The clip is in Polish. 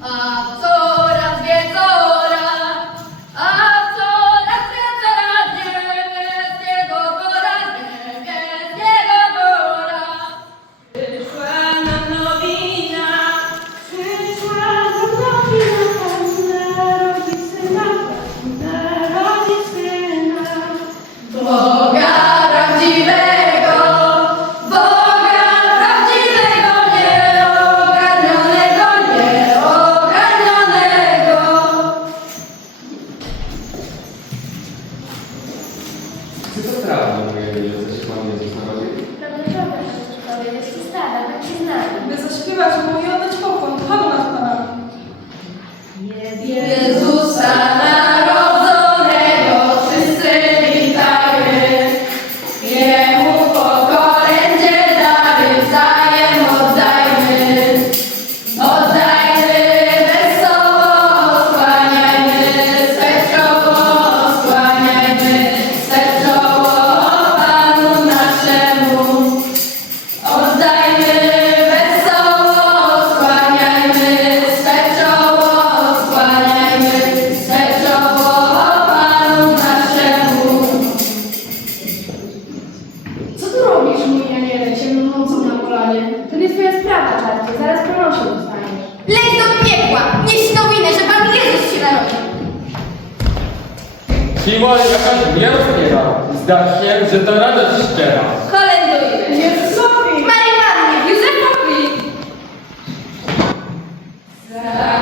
呃 Czy to prawda, że się Pan Jezus narodził? Prawda, prawda, że człowiek jest to stara, tak się znamy. By zaśpiewać mu i oddać pokłon nocą na polanie? To nie twoja sprawa, czarcie, zaraz proszę dostaniesz. Leć do piekła, nieś nowinę, że Pan Jezus się narodził. Siła jakaś mnie rozpiera. Zda się, że to radość szczera. Kolędujmy. Jezusowi! Marii Pannie, Józefowi. Za